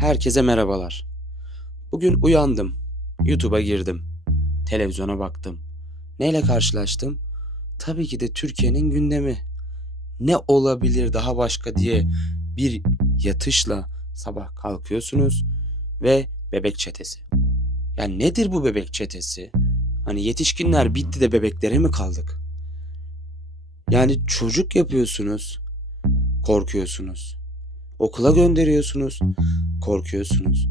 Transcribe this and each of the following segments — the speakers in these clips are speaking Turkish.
Herkese merhabalar. Bugün uyandım. YouTube'a girdim. Televizyona baktım. Neyle karşılaştım? Tabii ki de Türkiye'nin gündemi. Ne olabilir daha başka diye bir yatışla sabah kalkıyorsunuz ve bebek çetesi. Yani nedir bu bebek çetesi? Hani yetişkinler bitti de bebeklere mi kaldık? Yani çocuk yapıyorsunuz, korkuyorsunuz. Okula gönderiyorsunuz, korkuyorsunuz.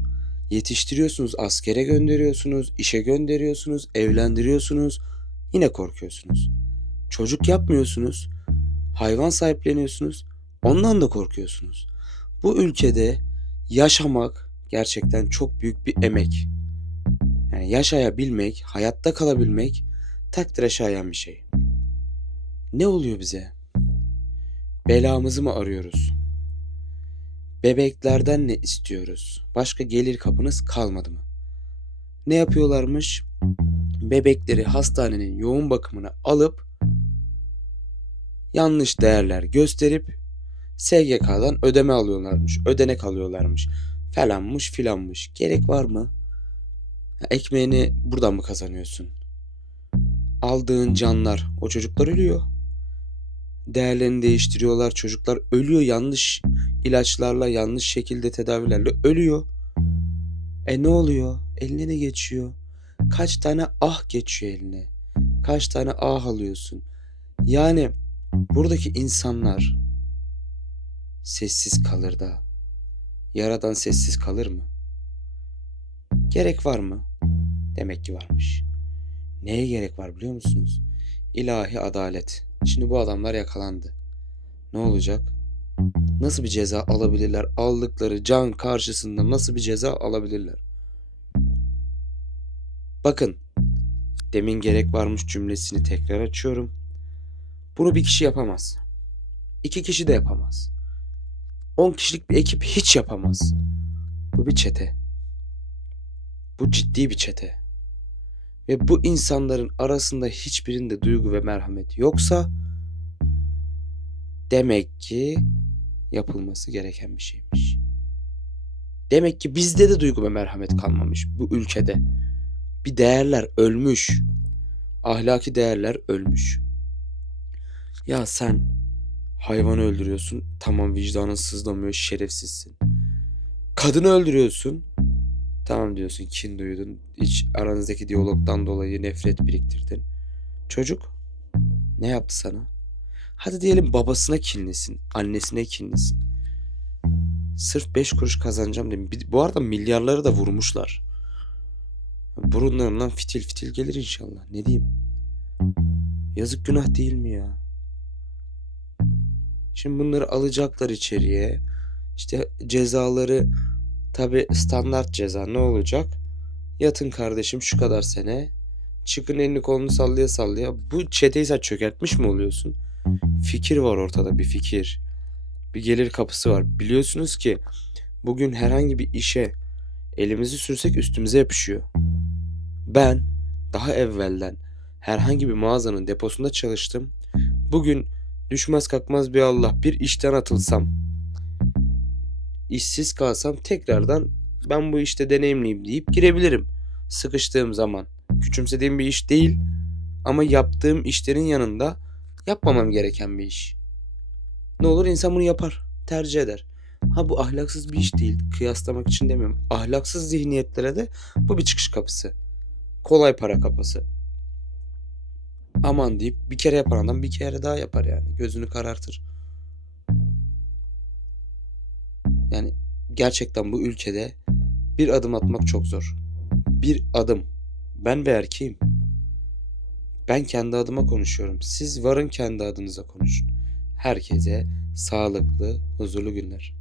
Yetiştiriyorsunuz, askere gönderiyorsunuz, işe gönderiyorsunuz, evlendiriyorsunuz, yine korkuyorsunuz. Çocuk yapmıyorsunuz, hayvan sahipleniyorsunuz, ondan da korkuyorsunuz. Bu ülkede yaşamak gerçekten çok büyük bir emek. Yani yaşayabilmek, hayatta kalabilmek takdire şayan bir şey. Ne oluyor bize? Belamızı mı arıyoruz? Bebeklerden ne istiyoruz? Başka gelir kapınız kalmadı mı? Ne yapıyorlarmış? Bebekleri hastanenin yoğun bakımına alıp yanlış değerler gösterip SGK'dan ödeme alıyorlarmış, ödenek alıyorlarmış. Falanmış filanmış. Gerek var mı? Ekmeğini buradan mı kazanıyorsun? Aldığın canlar, o çocuklar ölüyor. Değerlerini değiştiriyorlar, çocuklar ölüyor yanlış ilaçlarla, yanlış şekilde tedavilerle ölüyor. E ne oluyor? Eline ne geçiyor? Kaç tane ah geçiyor eline? Kaç tane ah alıyorsun? Yani buradaki insanlar sessiz kalır da yaradan sessiz kalır mı? Gerek var mı? Demek ki varmış. Neye gerek var biliyor musunuz? İlahi adalet. Şimdi bu adamlar yakalandı. Ne olacak? Nasıl bir ceza alabilirler? Aldıkları can karşısında nasıl bir ceza alabilirler? Bakın. Demin gerek varmış cümlesini tekrar açıyorum. Bunu bir kişi yapamaz. İki kişi de yapamaz. On kişilik bir ekip hiç yapamaz. Bu bir çete. Bu ciddi bir çete. Ve bu insanların arasında hiçbirinde duygu ve merhamet yoksa demek ki yapılması gereken bir şeymiş. Demek ki bizde de duygu ve merhamet kalmamış bu ülkede. Bir değerler ölmüş. Ahlaki değerler ölmüş. Ya sen hayvanı öldürüyorsun. Tamam vicdanın sızlamıyor şerefsizsin. Kadını öldürüyorsun. Tamam diyorsun kin duydun. Hiç aranızdaki diyalogdan dolayı nefret biriktirdin. Çocuk ne yaptı sana? Hadi diyelim babasına kinlisin, annesine kinlisin. Sırf 5 kuruş kazanacağım diye. Bu arada milyarları da vurmuşlar. Burunlarından fitil fitil gelir inşallah. Ne diyeyim? Yazık günah değil mi ya? Şimdi bunları alacaklar içeriye. İşte cezaları tabi standart ceza ne olacak? Yatın kardeşim şu kadar sene. Çıkın elini kolunu sallaya sallaya. Bu çeteyi sen çökertmiş mi oluyorsun? Fikir var ortada bir fikir. Bir gelir kapısı var. Biliyorsunuz ki bugün herhangi bir işe elimizi sürsek üstümüze yapışıyor. Ben daha evvelden herhangi bir mağazanın deposunda çalıştım. Bugün düşmez kalkmaz bir Allah bir işten atılsam, işsiz kalsam tekrardan ben bu işte deneyimliyim deyip girebilirim. Sıkıştığım zaman. Küçümsediğim bir iş değil ama yaptığım işlerin yanında yapmamam gereken bir iş. Ne olur insan bunu yapar, tercih eder. Ha bu ahlaksız bir iş değil. Kıyaslamak için demiyorum. Ahlaksız zihniyetlere de bu bir çıkış kapısı. Kolay para kapısı. Aman deyip bir kere yapan adam bir kere daha yapar yani. Gözünü karartır. Gerçekten bu ülkede bir adım atmak çok zor. Bir adım. Ben bir erkeğim. Ben kendi adıma konuşuyorum. Siz varın kendi adınıza konuşun. Herkese sağlıklı, huzurlu günler.